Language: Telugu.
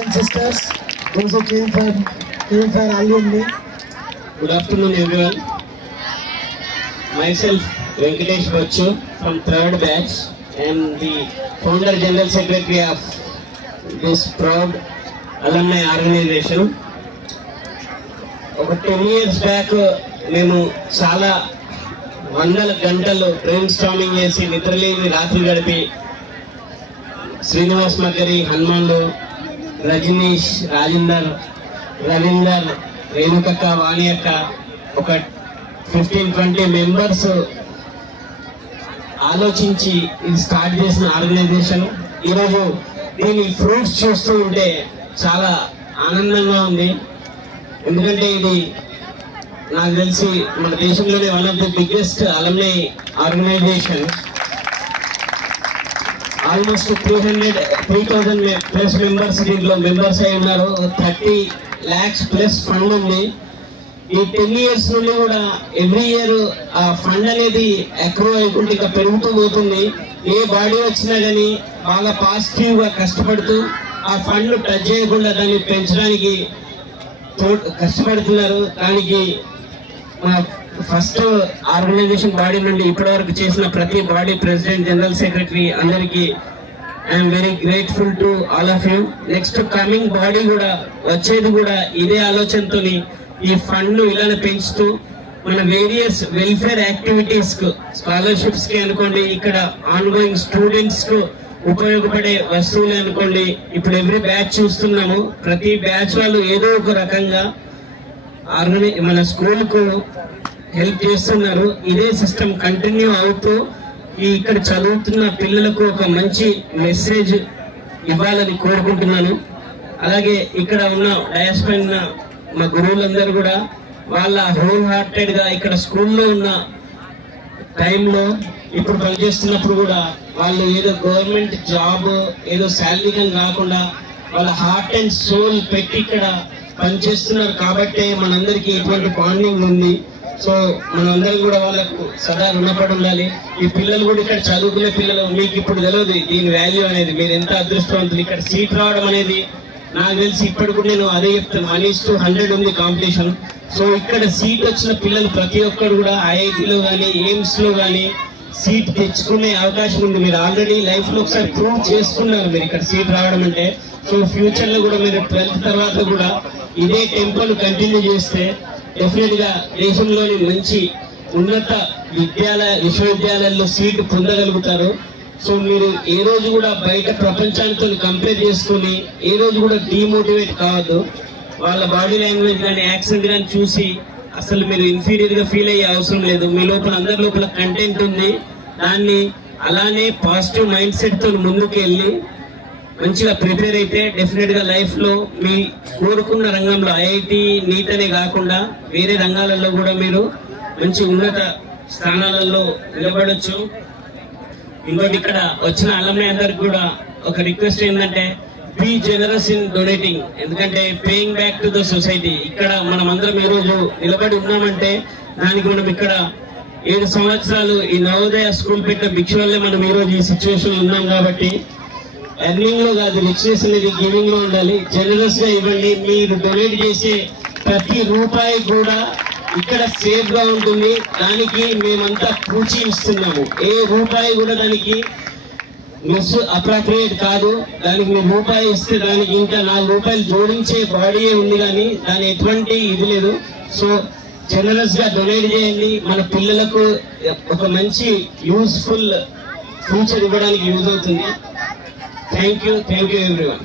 and sisters, those who came for alumni. Good afternoon, everyone. Myself, Venkatesh Bachu from 3rd batch. I am the founder general secretary of this proud alumni organization. Over 10 years back, మేము చాలా వందల గంటలు బ్రెయిన్ స్టార్మింగ్ చేసి నిద్రలేని రాత్రి గడిపి శ్రీనివాస్ మకరి, హనుమాన్లు, రజనీష్, రాజేందర్, రవీందర్, రేణుకక్క, వాణి అక్క, ఒక 15-20 మెంబర్స్ ఆలోచించి ఇది స్టార్ట్ చేసిన ఆర్గనైజేషన్. ఈరోజు దీని ఫ్రూట్స్ చూస్తూ ఉంటే చాలా ఆనందంగా ఉంది. ఎందుకంటే ఇది నాకు తెలిసి మన దేశంలోనే one of the biggest alumni organization. Almost 3,000 plus members దీంట్లో మెంబర్స్ అయి ఉన్నారు. 30 lakhs ప్లస్ ఫండ్ ఉంది. ఈ 10 years నుండి కూడా ఎవ్రీ ఇయర్ ఆ ఫండ్ అనేది అక్రూ అయిపోతే ఇంకా పెరుగుతూ పోతుంది. ఏ బాడీ వచ్చినా కానీ బాగా పాజిటివ్ గా కష్టపడుతూ ఆ ఫండ్ టచ్ చేయకుండా దాన్ని పెంచడానికి కష్టపడుతున్నారు. దానికి ఫస్ట్ ఆర్గనైజేషన్ బాడీ నుండి ఇప్పటి వరకు చేసిన ప్రతి బాడీ ప్రెసిడెంట్, జనరల్ సెక్రటరీ అందరికి I'm very grateful to all of you. Next coming body కూడా వచ్చేది కూడా ఇదే ఆలోచనతో ఈ ఫండ్ ఇలానే పెంచుతూ మన వేరియస్ వెల్ఫేర్ యాక్టివిటీస్ కు, స్కాలర్షిప్స్ కి అనుకోండి, ఇక్కడ ఆన్ గోయింగ్ స్టూడెంట్స్ కు ఉపయోగపడే వస్తువులు అనుకోండి. ఇప్పుడు ఎవ్రీ బ్యాచ్ చూస్తున్నాము, ప్రతి బ్యాచ్ వాళ్ళు ఏదో ఒక రకంగా మన స్కూల్ కు హెల్ప్ చేస్తున్నారు. ఇదే సిస్టమ్ కంటిన్యూ అవుతూ ఇక్కడ చదువుతున్న పిల్లలకు ఒక మంచి మెసేజ్ ఇవ్వాలని కోరుకుంటున్నాను. అలాగే ఇక్కడ ఉన్న డయాస్ పైన మా గురువులందరూ కూడా వాళ్ళ హోల్ హార్టెడ్ గా ఇక్కడ స్కూల్లో ఉన్న టైంలో ఇప్పుడు పనిచేస్తున్నప్పుడు కూడా వాళ్ళు ఏదో గవర్నమెంట్ జాబ్ ఏదో శాలరీగా కాకుండా వాళ్ళ హార్ట్ అండ్ సోల్ పెట్టి ఇక్కడ పనిచేస్తున్నారు. కాబట్టి మనందరికీ ఎటువంటి బాండింగ్ ఉంది. సో మనందరం కూడా వాళ్ళకు సదా రుణపడి ఉండాలి. ఈ పిల్లలు కూడా ఇక్కడ చదువుకునే పిల్లలు, మీకు ఇప్పుడు తెలియదు దీని వాల్యూ అనేది. మీరు ఎంత అదృష్టవంతులు. ఇక్కడ సీట్ రావడం అనేది నాకు తెలిసి ఇప్పటికి కూడా నేను అదే చెప్తాను, 1:100 ఉంది కాంపిటీషన్. సో ఇక్కడ సీట్ వచ్చిన పిల్లలు ప్రతి ఒక్కరు కూడా ఐఐటీలో కానీ ఎయిమ్స్ లో కానీ సీట్ తెచ్చుకునే అవకాశం ఉంది. మీరు ఆల్రెడీ లైఫ్ లో ఒకసారి ప్రూవ్ చేసుకున్నారు మీరు ఇక్కడ సీట్ రావడం అంటే. సో ఫ్యూచర్ లో కూడా మీరు 12th తర్వాత కూడా ఇదే టెంపోను కంటిన్యూ చేస్తే డెఫినెట్ గా దేశంలోని మంచి ఉన్నత విశ్వవిద్యాలయాల్లో సీటు పొందగలుగుతారు. సో మీరు ఏ రోజు కూడా బయట ప్రపంచానితో కంపేర్ చేసుకుని ఏ రోజు కూడా డిమోటివేట్ కావద్దు. వాళ్ళ బాడీ లాంగ్వేజ్ కానీ యాక్సెంట్ కానీ చూసి అసలు మీరు ఇన్ఫీరియర్ గా ఫీల్ అయ్యే అవసరం లేదు. మీ లోపల అందరి లోపల కంటెంట్ ఉంది. దాన్ని అలానే పాజిటివ్ మైండ్ సెట్ తో ముందుకు వెళ్ళి మంచిగా ప్రిపేర్ అయితే డెఫినెట్ గా లైఫ్ లో మీ కోరుకున్న రంగంలో ఐఐటి నీట్ అనే కాకుండా వేరే రంగాలలో కూడా మీరు మంచి ఉన్నత స్థానాలలో నిలబడొచ్చు. ఇంకోటి ఇక్కడ వచ్చిన అలమ్నై అందరికి కూడా ఒక రిక్వెస్ట్ ఏంటంటే బీ జనరస్ ఇన్ డొనేటింగ్. ఎందుకంటే paying back to the society. ఇక్కడ మనం అందరం ఈ రోజు నిలబడి ఉన్నామంటే దానికి మనం ఇక్కడ 7 సంవత్సరాలు ఈ నవోదయ స్కూల్ పెట్టిన భిక్ష వల్లే మనం ఈ రోజు ఈ సిచ్యువేషన్ ఉన్నాం. కాబట్టి ఎర్నింగ్ లో కాదు, రిచ్నెస్ అనేది గివింగ్ లో ఉండాలి. జనరస్ గా ఇవ్వండి. మీరు డొనేట్ చేసే ప్రతి రూపాయి కూడా ఇక్కడ సేఫ్ గా ఉంటుంది. దానికి మేమంతా పూచి ఇస్తున్నాము. ఏ రూపాయి కూడా దానికి మిస్ అప్రాప్రియేట్ కాదు. దానికి మీరు రూపాయి ఇస్తే దానికి ఇంకా 4 రూపాయలు జోడించే బాడీయే ఉంది, కానీ దాని ఎటువంటి ఇది లేదు. సో జనరస్ గా డొనేట్ చేయండి. మన పిల్లలకు ఒక మంచి యూస్ఫుల్ ఫ్యూచర్ ఇవ్వడానికి యూజ్ అవుతుంది. Thank you everyone.